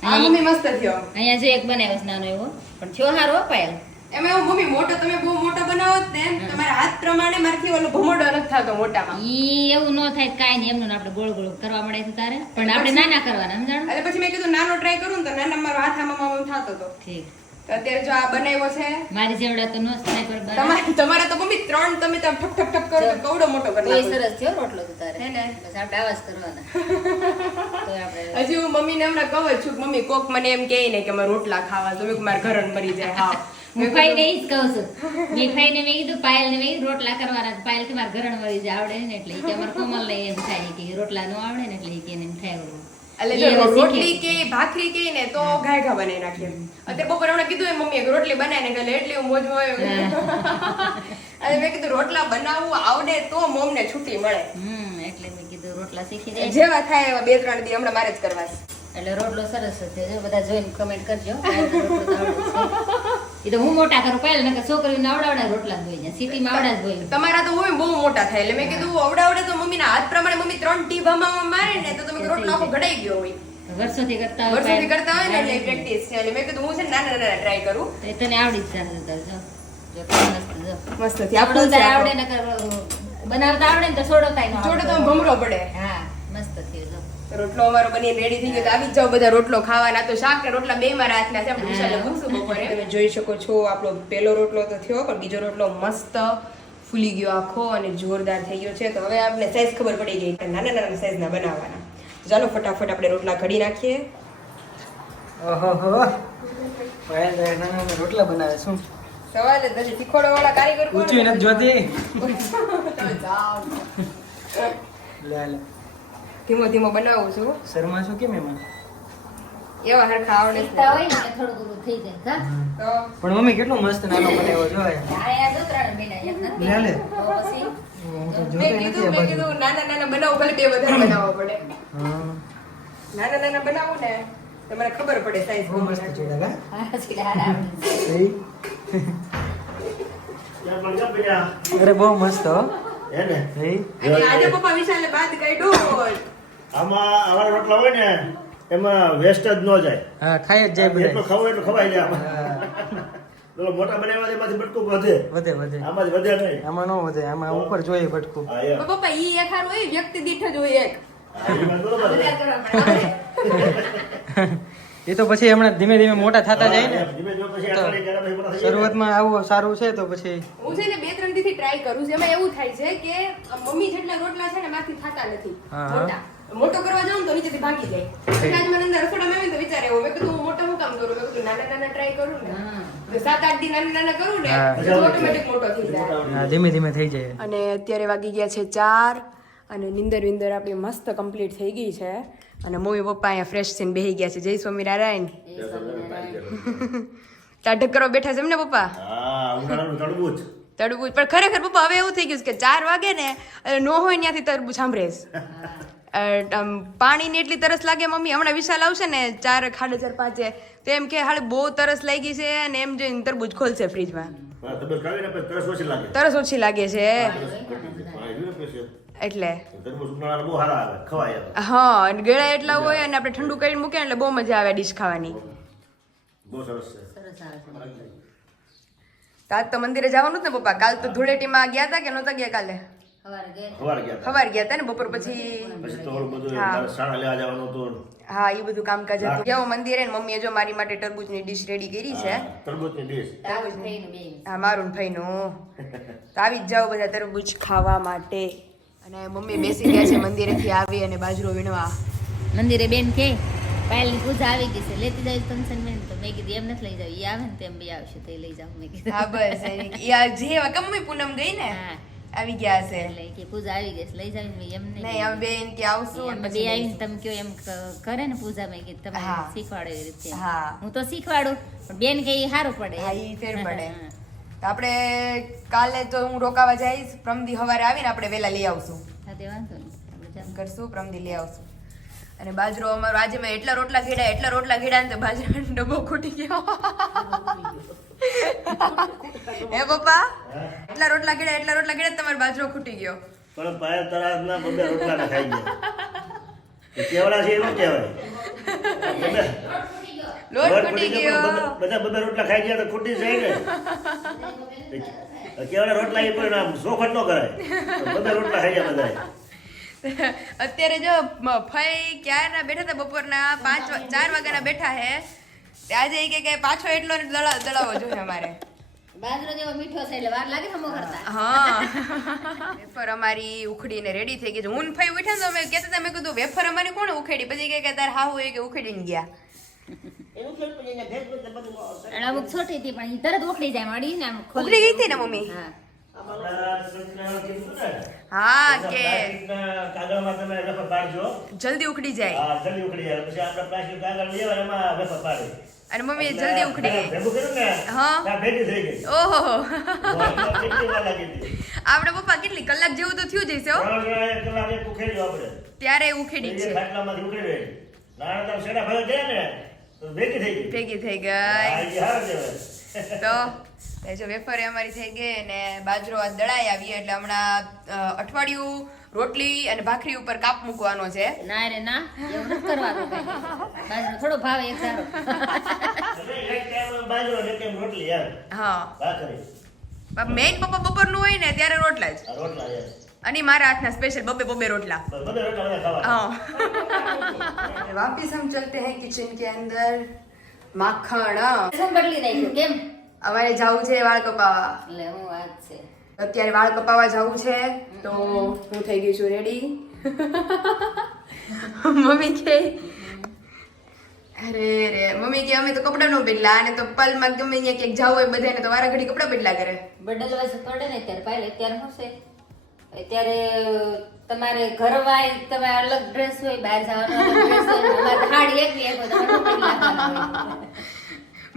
આ મમ્મી મસ્ત થયો અહીંયા જો એક બનાવ્યો છે નાનો એવો પણ થયો હારો હો પાયલ એમાં એવું મમ્મી મોટો તમે બહુ મોટો બનાવો જ ને તમારા હાથ પ્રમાણે મારથી ઓલો ભમોડો નથી થતો મોટામાં ઈ એવું ન થાય કાંઈ નહીં એમનું આપણે ગોળ ગોળ કરવા મળે છે તારે પણ આપણે નાના કરવાના સમજાણું એટલે પછી મેં કીધું નાનો ટ્રાય કરું ને તો નાના મારો હાથ આમાં થતો હતો ઠીક તો અત્યારે જો આ બનાવ્યો છે મારી જેવડા તો નો થાય પર બનાવ. તમારા તો મમ્મી 3 તમે તો ઠપ ઠપ ઠપ કરો તો કવડો મોટો કરી તોય નાખો. સરસ થયો રોટલો તો તારે હે ને? બસ આપણે આવાજ કરવાના તોય આપણે હજી હું મમ્મીને હમણાં કહું જ છું કે મમ્મી કોક મને એમ કહે ને કે મારે રોટલા ખાવા તો મેં કીધું મારે ઘરણ મરી જાય હા હું ખાઈને ઈ જ કહું છું મેં ખાઈને મેં કીધું પાયલને મેં કીધું રોટલા કરવાના છે. પાયલ કે મારે ઘરણ વળી જાય આવડે ને એટલે ઈ કે અમારે કોમલને એમ થાય કે રોટલા નો આવડે ને એટલે ઈ કે એને એમ થાય ઓલું. એટલે ઈ જો હવે રોટલી શીખે. કે ભાખરી કે ને તો ઘાય ઘા બનાવી નાખીએ અત્યારે બપોરે હમણાં કીધું એમ મમ્મીએ કે રોટલી બનાવીને ગયેલી એટલી હું મોજ હોય અને મેં કીધું રોટલા બનાવવું આવડે તો મોમને છૂટી મળે એટલે મેં કીધું રોટલા શીખી જાય જેવા થાય એવા 2-3 દી હમણાં મારે જ કરવા છે. એટલે રોટલો સરસ છે જો બધા જોઈને કમેન્ટ કરજો પાયલનો રોટલો તો આવડે છે. ઈ તો હું મોટા કરું પાયલ નકર છોકરીઓને આવડાવડા રોટલા જ હોય સિટીમાં આવડા જ હોય તમારા તો હોય બહુ મોટા થાય એટલે મેં કીધું આવડે તો મમ્મીના હાથ પ્રમાણે મમ્મી 3 ટી ભમામાં મારે ને તો તમે રોટલો આખો ઘડાઈ ગયો હોય વર્ષોથી કરતા હોય વર્ષોથી કરતા હોય ને એટલે પાયલ. પ્રેક્ટિસ છે એટલે મેં કીધું હું છે ને નાના ટ્રાય કરું તો એ તને આવડી જ જશે તારે જો જો કેવું મસ્ત જો મસ્ત થી આપણું આપણું તારે આવડે નકર બનાવતા આવડે ને તો છોડો થાય જોડે તો ભમરો પડે હા મસ્ત થયું જો રોટલો અમારો બની રેડી થઈ ગયો તો આવી જ જાઓ બધા રોટલો ખાવાના તો શાક ને રોટલા બે માં રાતના છે આપણે વિશાલે મૂકશું બપોરે તમે જોઈ શકો છો આપણો પહેલો રોટલો તો થયો પણ બીજો રોટલો મસ્ત ફૂલી ગયો આખો અને જોરદાર થઈ ગયો છે તો હવે આપણે સાઈઝ ખબર પડી ગઈ કે નાના નાના સાઈઝના બનાવવાના તો ચાલો ફટાફટ આપણે રોટલા ઘડી નાખીએ ઓહો પાયલ નાના નાના રોટલા બનાવે શું સવાલ જ નથી શીખવાડો વાળા કારીગર કોણ? ઊંચું નથી જોતી તમે જાઓ. લે લે ધીમો ધીમો બનાવું છું શર્મા છો કેમ એમાં? એવા હરખા આવડે શીખતા હોય ને એટલે થોડું થોડું થઈ જાય કા તો પણ મમ્મી કેટલો મસ્ત નાનો બનાવ્યો જો આ. આ જો ત્રણ મહિના એક નથી લે લે તો પછી હું તો મેં જોતી નથી આ કીધું બાજુ. નાના નાના બનાવું ભલે બે વધારે બનાવવા પડે હા નાના નાના બનાવું ને તો મને ખબર પડે સાઈઝ બહુ મસ્ત જોડા હા સીધા આવડે ત્યાં પણ ક્યાં પડ્યા? અરે બહુ મસ્ત હો હે ને? હે અને આજે પપ્પા વિશાલે બાદ કાઢ્યો આમાં આવા રોટલા હોય ને એમાં વેસ્ટ જ ન જાય હા ખાઈ જ જાય એટલું બધા ખાવું એટલું ખવાઈ જાય આમાં. હા, પેલો મોટા બનાવ્યા એમાંથી બટકું વધે વધે વધે આમાંથી વધે નહીં આમાં ન વધે આમાં ઉપર જોઈએ ભટકું હા એમ. પપ્પા ઈ એક હારું હોય વ્યક્તિ દીઠ જ હોય એક હા, એ વાત બરોબર છે. એ તો પછી હમણાં ધીમે ધીમે મોટા થતા જાય ને હા, એમ. ધીમે ધીમે પછી આટલા કર્યા પછી મોટા થઈ જાય ને. શરૂઆતમાં આવું સારું છે તો પછી હું છે ને 2-3 દીથી ટ્રાય કરું છું એમાં એવું થાય છે કે મમ્મી જેટલા રોટલા છે ને માથી થતા નથી હા. મોટા મોટો કરવા જાઉં ને તો નીચેથી ભાગી જાય એટલે આજે મને અંદર રસોડામાં આવીને તો વિચાર આવ્યો મેં કીધું હું મોટો હું કામ કરું મેં કીધું નાના નાના ટ્રાય કરું ને હા. તો 7-8 દી નાના નાના કરું ને હા. તો ઓટોમેટિક મોટો થઈ જાય હા, ધીમે ધીમે થઈ જાય અને અત્યારે વાગી ગયા છે 4 અને નિંદર વિંદર આપણી મસ્ત કમ્પ્લીટ થઈ ગઈ છે અને મમ્મી પપ્પા અહીંયા ફ્રેશ થઈને બેહી ગયા છે જય સ્વામિનારાયણ ટાઢક કરવા બેઠા છે એમ ને પપ્પા હા ઉનાળાનું તડબૂચ. તરબૂચ પણ ખરેખર પપ્પા હવે એવું થઈ ગયું છે કે 4 વાગે ને એટલે નો હોય ત્યાંથી તરબૂચ સાંભળે પાણીની એટલી તરસ લાગે મમ્મી હમણાં વિશાલ આવશે ને 4, 4:30, 5 તો એમ કે હાલે બહુ તરસ લાગી છે અને એમ જોઈને તરબૂચ ખોલશે ફ્રીજમાં હા, તબિયત ખાવી ને પછી તરસ ઓછી લાગે. તરસ ઓછી લાગે છે પાણી પીવું ને પછી. એટલે તરબૂચ ઉનાળામાં બહુ સારા આવે ખવાય એમ. હા અને ગળા એટલા હોય અને આપણે ઠંડુ કરીને મૂકે એટલે બહુ મજા આવે ડીશ ખાવાની. બહુ સરસ છે. સરસ આવે છે. તો આજ તો મંદિરે જવાનું જ ને પપ્પા? કાલ તો ધૂળેટીમાં ગયા હતા કે નહોતા ગયા? કાલે સવારે ગયા સવારે ગયા હતા. સવાર ગયા હતા ને, બપોર પછી. પછી તો ઓલું બધું હા. તારે સાણા લેવા જવાનું હતું. હા એ બધું કામકાજ હતું. ગયા મંદિરે ને મમ્મીએ જો મારી માટે ટરબૂચની ડીશ રેડી કરી છે. હા, તરબૂચની ડીશ. તારું થઈને બે હા મારું ને ભાઈનું. તો આવી જ જાઓ બધા તરબૂચ ખાવા માટે. અને મમ્મી બેસી ગયા છે મંદિરેથી આવી અને બાજરો વીણવા. મંદિરે બેન કે પાયલની પૂજા આવી ગઈ છે, લેતી જાય કંચન બેન. તો મેં કીધું એમ નથી લઈ જાવ, ઈ આવે ને તેમ બી આવશે તો લઈ જાવ. મેં કીધું હા બસ યા જે મમ્મી પૂનમ ગઈ ને હા. આવી ગયા છે. એટલે કે પૂજા આવી ગઈ છે, લઈ જાવ. મેં એમ નહીં નહીં અમે બેન કે આવશું અમે અને બે પછી આવીને તમે કયો એમ કરે ને પૂજા. મેં કીધું તમે હા. શીખવાડો એવી રીતે. હા. હું તો શીખવાડું પણ બેન કે ઈ સારું પડે. હા, ઈ ફેર પડે. તો આપણે કાલે તો હું રોકાવા જઈશ. પ્રમદી સવારે આવીને આપણે વેલા લઈ આવશું. હા તે વાંધો નહીં. આપણે જાઓ. કરશું પ્રમદી લઈ આવશું. અને બાજરો અમારો આજે મેં એટલા રોટલા ઘેડા ને તો બાજરાનો ડબ્બો ખૂટી ગયો. હે પપ્પા એટલા રોટલા ઘેડા તમારો બાજરો ખૂટી ગયો. પણ પાયલ તરાજના બબે રોટલા ખાઈ ગયા. એ કેવડા છે એવું કહેવાય. બબે- લોટ લોટ ખૂટી ફૂટી ગયો, ગયો. બધા બબે રોટલા ખાઈ ગયા તો ખૂટી જાય ને. કેવડા રોટલા એ કોઈ આમ શોખટ ન કરાય. બબે રોટલા ખાઈ ગયા બધા. અત્યારે જો ફઈ ક્યારના બેઠા હતા બપોરના 4 વાગ્યાના બેઠા હે. તે આજે ઈ કે પાછો એટલો ને દળાવો જોઈએ અમારે. બાજરો જેવો મીઠો છે એટલે વાર લાગે હમો કરતા. હા વેફર અમારી ઉખડીને રેડી થઈ ગઈ છે. હું ને ફઈ ઉઠ્યા ને તો અમે કહેતા હતા, મેં કીધું વેફર અમારી કોણે ઉખેડી? પછી કે તાર હાહુ એ કે ઉખેડીને ગયા. એનું ખેલ પછી એને ભેગું તો બધું અને અમુક છોટી હતી પણ ઈ તરત ઉખડી જાય મળી ને આમ ખોલી. ઉખડી ગઈ હતી ને મમ્મી? હા. આપણા સંસ્કૃતિમાં કીધું ને, હા કે પ્લાસ્ટિકના કાગળમાં તમે વેફર પાડજો. જલ્દી ઉખડી જાય. હા, જલ્દી ઉખડી જાય. પછી આપણે પ્લાસ્ટિક કાગળ લઈએ અને એમાં વેફર પાડે. અને મમ્મી જલ્દી ઉખડી ગઈ. ભેગું કર્યું ને, હા. ત્યાં ભેગી થઈ ગઈ. ઓહો કેટલી વાર લાગી હતી? આપણે પપ્પા કેટલી કલાક જેવું તો થયું જશે હો. 1 કલાક એક ઉખેડ્યું આપણે. ત્યારે ઉખેડી એ છે. ખાટલામાંથી ઉખેડી. નાના તમે શેડા ભરે ગયા ને તો ભેગી થઈ ગઈ. ભેગી થઈ ગઈ. હા, એ હારું કહેવાય. તો એ જો વેફર અમારી થઈ ગઈ અને બાજરો આ દળાઈ આવી એટલે હમણાં અઠવાડિયું રોટલી અને ભાખરી ઉપર કાપ મૂકવાનો છે. ના રે ના એવું નથી કરવાનું કાંઈ. બાજરો થોડો ભાવે એક ધારો. એટલે એક ટાઈમ બાજરો ને એક ટાઈમ રોટલી યાર. હા ભાખરી. મેઇન પપ્પા બપોરનું હોય ને ત્યારે રોટલા જ. આ રોટલા યાર. અને મારા હાથના સ્પેશિયલ બબે રોટલા. બધા રોટલા બધા ખાવાના. हाँ वापिस हम चलते हैं किचन के अंदर. માખણ શું બદલી નાખ્યું કેમ? અમારે જવું છે વાળ કપાવા. એટલે હું વાત છે. અત્યારે વાળ કપાવા જવું છે તો હું થઈ ગઈ છું રેડી. મમ્મી કે અરે રે મમ્મી કે અમે તો કપડા નો બદલા અને તો પલમાં ગમે અહીંયા ક્યાંક જાવ હોય બધાને તો વારા ઘડી કપડા બદલા કરે. બદલવા જ પડે ને અત્યારે. પાયલ અત્યારે શું છે? અત્યારે તમારે ઘરવાય તમે અલગ ડ્રેસ હોય, બહાર જવાનો અલગ ડ્રેસ હોય. અમારે સાડી એક બી એક હોય, તમારે શું બદલાવાનું હોય?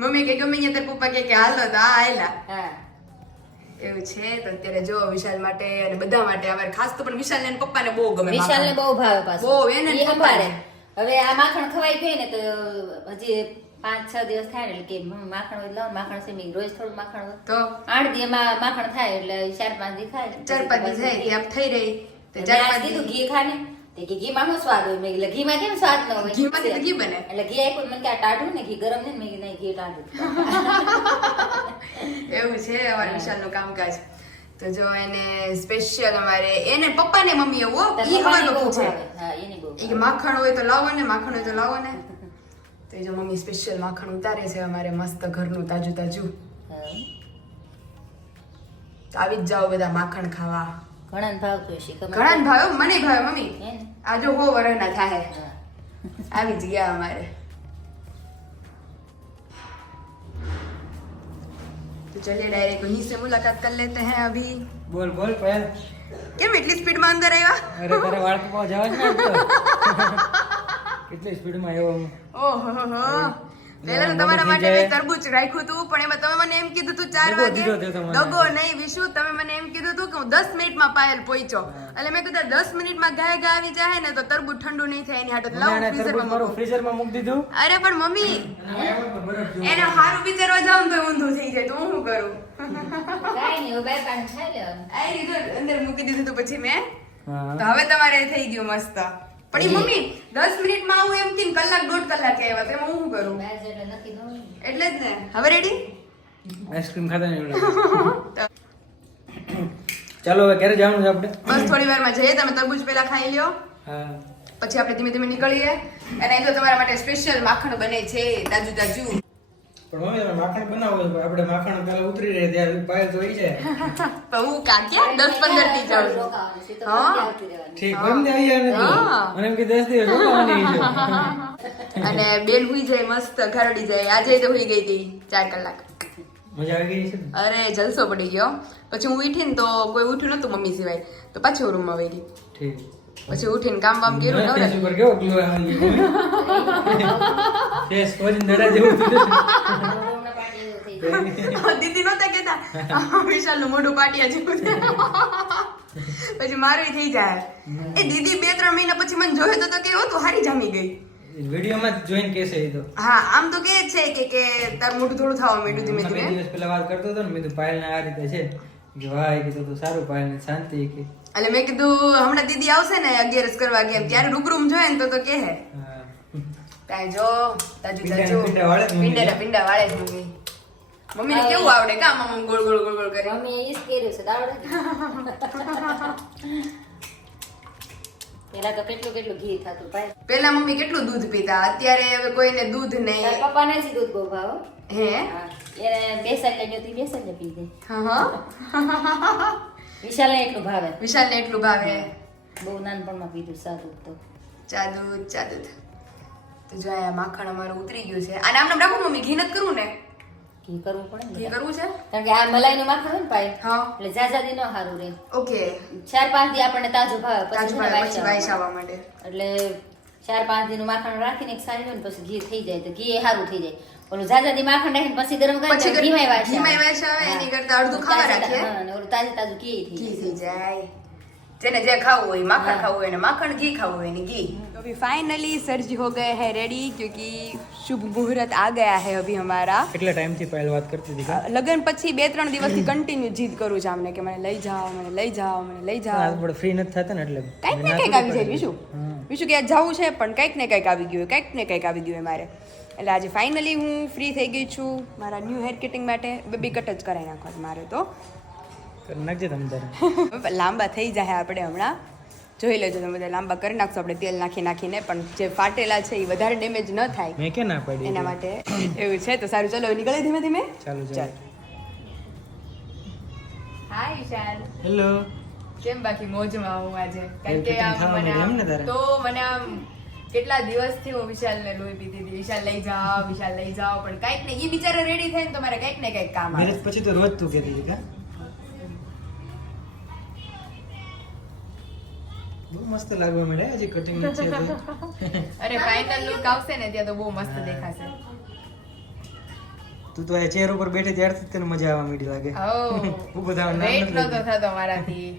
મમ્મી કે ગમે અહીંયા તાર પપ્પા કે હાલો તો આ આયલા હા. એવું છે. તો અત્યારે જો વિશાલ માટે અને બધા માટે અમારે ખાસ તો પણ વિશાલ ને પપ્પાને બહુ ગમે. વિશાલને બહુ ભાવે પાછું. બહુ, એને ઈ પપ્પાને. સંભાળે. હવે આ માખણ ખવાઈ ગયું ને તો હજી 5-6 દિવસ થાય ને એટલે કે મમ્મી માખણ હોય લાવો. માખણ છે મેં રોજ થોડું માખણ હોય તો 8 દી એમાં માખણ થાય એટલે 4-5 દી ખાય. 4-5 દી જાય આપ થઈ રહી તો મેં 4-5 આજ કીધું ઘી ખાને તે કે ઘીમાં શું સ્વાદ હોય? મેં કીધું ઘીમાં કેમ સ્વાદ ન હોય? ઘીમાંથી તો ઘી બને. એટલે ઘી આપ્યું મને કે આ ટાઢું ને ઘી ગરમ ને મેં કીધું નહીં ઘી ટાઢું. એવું છે અમારા વિશાલનું કામકાજ. તો જો એને સ્પેશિયલ અમારે એને પપ્પાને મમ્મી એવો ઈ હવાનો પૂછે હા એની બહુ ઈ કે માખણ હોય તો લાવો ને, માખણ હોય તો લાવો ને. તો એ જો મમ્મી સ્પેશિયલ માખણ ઉતારે છે અમારે મસ્ત ઘરનું તાજું તાજું. હા. તો આવી જ જાઓ બધા માખણ ખાવા. ઘણાને ભાવતું હશે ખબર ઘણા ને ભાવે, મને ભાવે મમ્મી. હે ને? આ જો 100 વર્ષના થાય હા. આવી જ ગયા અમારે. तो चलिए डायरेक्ट वहीं से मुलाकात कर लेते हैं अभी. બોલ બોલ પાયલ. કેમ એટલી સ્પીડમાં અંદર આવ્યા? અરે તારે વાળ કપાવા જવા જ ને તો. કેટલી સ્પીડમાં આવ્યો હું. ઓહો પહેલા તો તમારા માટે મેં તરબૂચ રાખ્યું હતું પણ એમાં તમે મને એમ કીધું તું 4 દગો વાગે દીધો તે તમને. દગો નહીં વિશુ, તમે મને એમ કીધું તું કે હું 10 મિનિટમાં પાયલ પહોંચ્યો. એટલે મેં કીધું 10 મિનિટમાં ગાય ગા આવી જાય ને તો તરબૂચ ઠંડુ નહીં થાય એની હાટો મને લાવ આને ફ્રીઝરમાં તરબૂચ મારું મૂકો. ફ્રીઝરમાં મૂકી દીધું. અરે પણ મમ્મી અને આવ્યો તો બરફ જેવું. એને હારું વિચારવા જાવ ને તો ઊંધું થઈ જાય તો હું શું કરું? કાંઈ નહીં હવે 2 પાણી ખાઈ લેવાનું. આ રીતો અંદર મૂકી દીધું તો પછી મેં હા તો હવે તમારે થઈ ગયું મસ્ત. પણ ઈ મમ્મી 10 મિનિટમાં આવું એમ થી કલાક દોઢ કલાક આવ્યા તો એમાં હું શું કરું? બાર એટલે નક્કી ન હોય ને. એટલે જ ને. હવે રેડી? આઈસ્ક્રીમ ખાતા ને એવું લાગે. ચાલો હવે ક્યારે જવાનું છે આપણે? બસ થોડી વારમાં જઈએ. તમે તરબૂચ પેલા ખાઈ લ્યો, હા પછી આપણે ધીમે ધીમે નીકળીએ. અને અહીં તો તમારા માટે સ્પેશિયલ માખણ બને છે, તાજું તાજું. પણ મમ્મી તમે માખણ બનાવો છો, આપણે માખણ પેલા ઉતરી રહે ત્યાં પાયલ તો હોય છે. તો હું કાક્યા 10-15 થી જાઉં છું. રોકાવાનું છે તો હા. નથી આવતી રહેવાની. ઠીક એમ ને અહીંયા હા. નથી મને એમ કે 10 દિવસ રોકાવાની છે. અને બેન હુઈ જાય મસ્ત, ઘરડી જાય. આજે તો હુઈ ગઈ હતી 4 કલાક. મજા આવી ગઈ છે ને? અરે જલસો પડી ગયો. પછી હું ઉઠી ને તો કોઈ ઉઠ્યું નતું મમ્મી સિવાય, તો પાછી રૂમમાં વહી ગઈ. ઠીક પછી ઉઠીને કામ બામ કર્યું ને ફેસ ઉપર કેવો ગ્લો આવી ગયો ફેસ કોજીન દડા જેવું થયું રોમના પાણી એવું થઈ જાય. દીદી નહોતા કેતા વિશાલ નું મોઢું પાટિયા જેવું છે. પછી મારું થઈ જાય. એ દીદી 2-3 મહિના પછી મને જોયો તો કેવો તું હારી જામી ગઈ. વિડીયોમાં જ જોઈને કેસે એ તો હા આમ તો કે છે કે તાર મોઢું થોડું થવા માંડ્યું ધીમે બે ધીમે. દિવસ પહેલા વાત કરતો હતો ને મેં કીધું પાયલ આ રીતે છે કે વાહ એ કીધું તો સારું પાયલ ને શાંતિ કે એટલે મેં કીધું હમણાં દીદી આવશે ને 11 કરવા ગયા ત્યારે રૂબરૂમ જોયે ને તો કે હે હા. કાંઈ જો તાજુ પીંડા- તાજુ પીંડા વાળે જ મમ્મી. પીંડા વાળે જ મમ્મી. મમ્મીને કેવું આવડે કામ આમ ગોળ ગોળ ગોળ ગોળ કરે. મમ્મીએ ઈ જ કર્યું છે દાવડે પેલા તો કેટલું કેટલું ઘી થતું ભાઈ. પેલા મમ્મી કેટલું દૂધ પીતા, અત્યારે હવે કોઈને દૂધ તારા નહીં. પપ્પાને જ દૂધ બહુ ભાવ. હે હા. એને બેસન લઈ જતી બેસન ને પી દે. હા વિશાલને એટલું ભાવે. વિશાલને એટલું ભાવે. બહુ નાનપણમાં પીધું સાદું તો. ચા દૂધ તો જો આ માખણ અમારું ઉતરી ગયું છે. આને આમ નામ રાખો મમ્મી, ઘી નથી કરવું ને? ઘી કરવું પડે ને ઘી બેટા. કરવું છે? કારણ કે આ મલાઈનું માખણ હોય ને પાય હા એટલે ઝાઝાદી નો સારું રહે. ઓકે. 4-5 દી આપણને તાજું ભાવે પછી તાજું છે ને ભાવે પછી વાઈસ વાઈસ આવવા માટે. એટલે 4-5 દીનું માખણ રાખીને એક સાંજે ને પછી ઘી થઈ જાય તો ઘી એ સારું થઈ જાય. ઓલું ઝાઝાદી માખણ રાખીને પછી ગરમ પછી કરીને ઘીમાંય વાસ આવે. ઘીમાંય વાસ આવે, એની કરતા અડધું ખાવા રાખીએ. હા, અને ઓલું તાજું તાજું ઘી થઈ ઘી જાય. થઈ જાય. જેને જે ખાવું હોય માખણ ખાવું હોય ને માખણ, ઘી ખાવું હોય ને ઘી. तो अभी फाइनली सर जी हो गए हैं रेडी क्योंकि शुभ मुहूर्त आ गया है अभी हमारा. કેટલા ટાઈમ થી પાયલ વાત કરતી હતી કા લગન પછી 2-3 દિવસથી કન્ટિન્યુ જીદ કરું છું આમને કે મને લઈ જાઓ, મને લઈ જાઓ, મને લઈ જાઓ. આપણે ફ્રી નથી થતા ને એટલે કંઈક ને કંઈક આવી જાય વિશુ. વિશુ કે જવું છે પણ કંઈક ને કંઈક આવી ગયું, કંઈક ને કંઈક આવી ગયું મારે. એટલે આજે ફાઇનલી હું ફ્રી થઈ ગઈ છું મારા ન્યૂ હેર કટિંગ માટે. બેબી કટ જ કરાવી નાખવા છે મારે તો. કરી નાખજે તમ તારે લાંબા થઈ જાય આપણે હમણાં. જોઈ લેજો તમે બધા લાંબા કરી નાખશો આપણે તેલ નાખીને, પણ જે ફાટેલા છે એ વધારે ડેમેજ ન થાય મેં કે ના પાડી એના માટે એવું છે. તો સારું ચલો નીકળે ધીમે ધીમે. ચાલો ચાલ. ચાલો હાય વિશાલ, હેલો કેમ બાકી મોજમાં હું આજે? કારણ કે Hair આમ cutting મને થવા આમ માંડી એમ ને તારે? તો મને આમ કેટલા દિવસથી હું વિશાલને લોહી પીધી હતી, વિશાલ લઈ જાઓ, વિશાલ લઈ જાઓ, પણ કંઈક ને એ બિચારો રેડી થાય ને તો મારે કંઈક ને કંઈક કામ આવે. મેરેજ પછી તો રોજ તું કહેતી હતી કા બહુ મસ્ત લાગવા મળે હજી કટિંગ નથી છે અરે ફાઇનલ લુક આવશે ને ત્યાં તો બહુ મસ્ત દેખાશે. તું તો આ ચેર ઉપર બેઠી ત્યારથી જ તને મજા આવવા માંડી લાગે ઓ ઊભો થવાનું નામ વેઇટ નથી નતો લેતી. થતો મારાથી.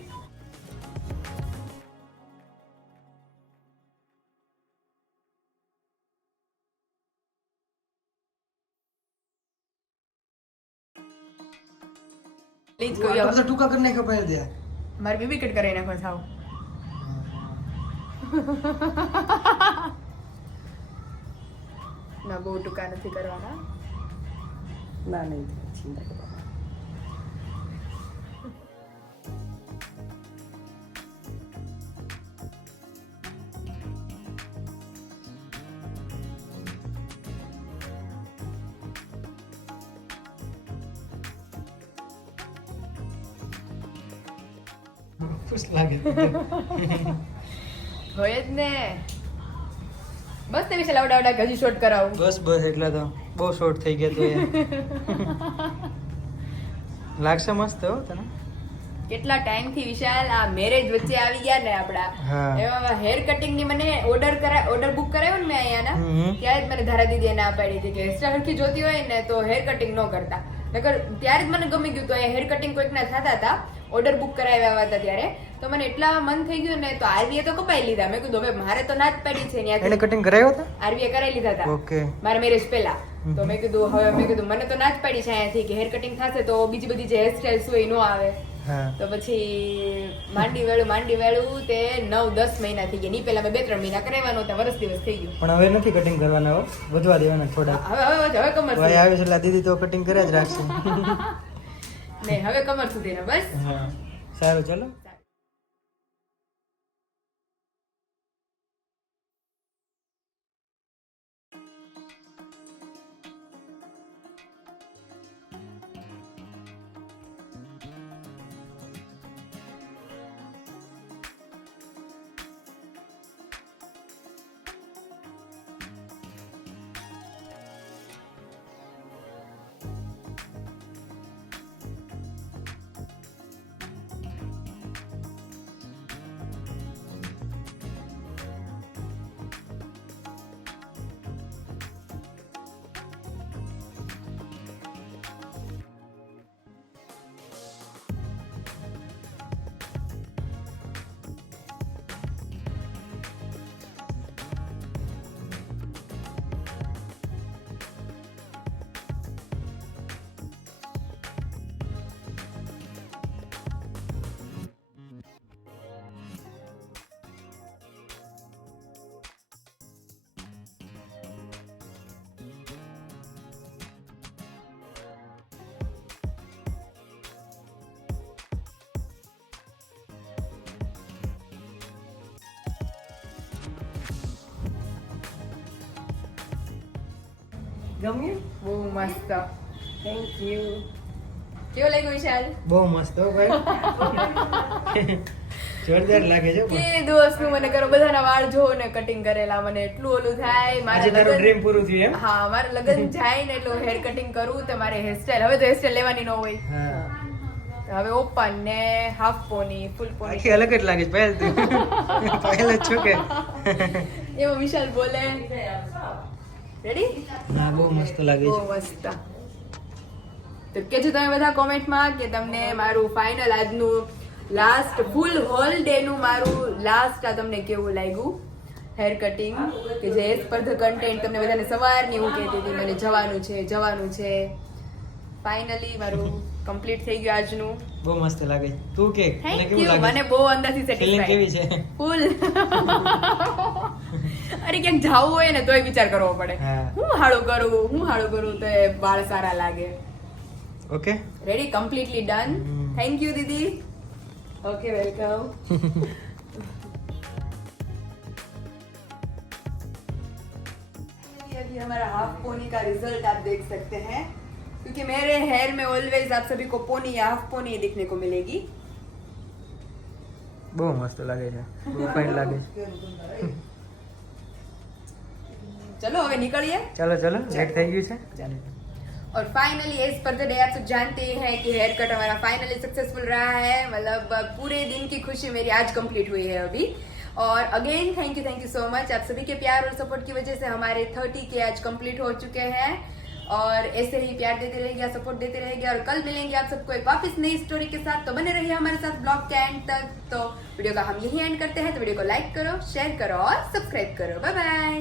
પ્લીઝ કોઈ આટલા બધા ટૂંકા કરી નાખ્યા પાયલ ત્યાં મારી બેબી કટ કરાવી નાખો થાવ. ના બહુ ટૂંકા નથી કરવાના. ના નહીં ચિંતા કરો ખુશ લાગે હોય જ ને. બસ તે વિશે લાવડા હજી શોર્ટ કરાવું. બસ બસ એટલા તો બહુ શોર્ટ થઈ ગયા તો લાગશે મસ્ત હો તને કેટલા ટાઈમ થી વિશાલ આ મેરેજ વચ્ચે આવી ગયા ને આપડા, હા. એમાં હેર કટિંગ ની મને ઓર્ડર બુક કરાયો ને મેં અહીંયાના, હમ. ત્યારે જ મને ધારા દીદીએ ના પાડી હતી કે એક્સ્ટ્રા હરખી જોતી હોય ને તો હેર કટિંગ ન કરતા. નકર ત્યારે જ મને ગમી ગયું. તો એ હેર કટિંગ કોઈકના થતા હતા, ઓર્ડર બુક કરાવ્યા હતા ત્યારે, તો મને એટલા મન થઈ ગયું ને તો આરવીએ તો કપાઈ લીધા. મેં કીધું હવે મારે તો ના જ પડી છે એને ત્યાંથી. કટિંગ કરાયો હતો આરવીએ કરાવી લીધા હતા ઓકે મારા મેરેજ પહેલા. તો મેં કીધું મને તો ના જ પડી છે અહીંયાથી કે હેર કટિંગ થશે તો બીજી બધી જે હેર સ્ટાઇલ્સ હોય એ ન આવે. હા તો પછી માંડી વેળું તે 9-10 મહિના થઈ ગયા. ની પહેલા મેં 2-3 મહિના કરાવવાનો હતા, વર્ષ દિવસ થઈ ગયું. પણ હવે નથી કટિંગ કરવાના હો, વધવા દેવાના થોડા. હવે કમર ભાઈ આવે છે એટલે દીદી તો કટિંગ કરે જ રાખશે. નહીં, હવે કમર સુધીના બસ. હા સારું ચલો. ગમ્યું? બહુ મસ્ત. Thank you. કેવો લાગ્યો વિશાલ? બહુ મસ્ત હો ભાઈ. જોરદાર લાગે છે પણ. કે દોસ્તનું મને કરો, બધાના વાળ જોવો ને કટિંગ કરેલા, મને એટલું ઓલું થાય. આજે તારું ડ્રીમ પૂરું થયું એમ? હા, મારે લગન જાય ને એટલે હેર કટિંગ કરું તો મારે હેરસ્ટાઈલ, હવે તો હેરસ્ટાઈલ લેવાની ન હોય. હા હવે ઓપન ને હાફ પોની, ફૂલ પોની. આખી અલગ જ લાગે છે પહેલ તું. પહેલ જ છો કે? એમાં વિશાલ બોલે રેડી? ના બહુ મસ્ત લાગે બહુ છે. મસ્ત. તો કેજો તમે બધા કોમેન્ટમાં કે તમને મારું ફાઇનલ આજનું લાસ્ટ ફૂલ હોલ ડે નું મારું લાસ્ટ આ તમને કેવું લાગ્યું હેર કટિંગ, કે જે એઝ પર ધ કન્ટેન્ટ તમને બધાને સવારની હું કહેતી હતી મને જવાનું છે. ફાઇનલી મારું કમ્પ્લીટ થઈ ગયું આજનું. બહુ મસ્ત લાગે છે. તું કે તને થેન્ક કેવું યુ. લાગે મને બહુ અંદરથી ફિલિંગ કેવી સેટિસ્ફાઈડ છે? ફૂલ. અરે ક્યાંક જાવું હોય ને તોય વિચાર કરવો પડે, હા. હું હાળું કરું તો એ વાળ સારા લાગે. Okay ready, completely done. Hmm. Thank you Didi. Okay welcome. अभी हमारा हाफ पोनी का रिजल्ट आप देख सकते हैं, क्योंकि मेरे हेयर में ऑलवेज आप सभी को पोनी या हाफ पोनी देखने को मिलेगी. બહુ મસ્ત લાગે છે, બહુ ફાઇન લાગે છે. चलो હવે निकलिए. ચાલો લેટ થઈ ગયું છે. ચાલો और finally as per the day आप सब जानते हैं कि हेयर कट हमारा फाइनली सक्सेसफुल रहा है. मतलब पूरे दिन की खुशी मेरी आज कंप्लीट हुई है अभी. और again thank you so much. आप सभी के प्यार और सपोर्ट की वजह से हमारे 30 के आज कंप्लीट हो चुके हैं. और ऐसे ही प्यार देते रहेंगे, सपोर्ट देते रहेंगे. और कल मिलेंगे आप सबको एक वापस नई स्टोरी के साथ. तो बने रहिए हमारे साथ ब्लॉग के एंड तक. तो वीडियो का हम यही एंड करते हैं. तो वीडियो को लाइक करो, शेयर करो और सब्सक्राइब करो. Bye bye.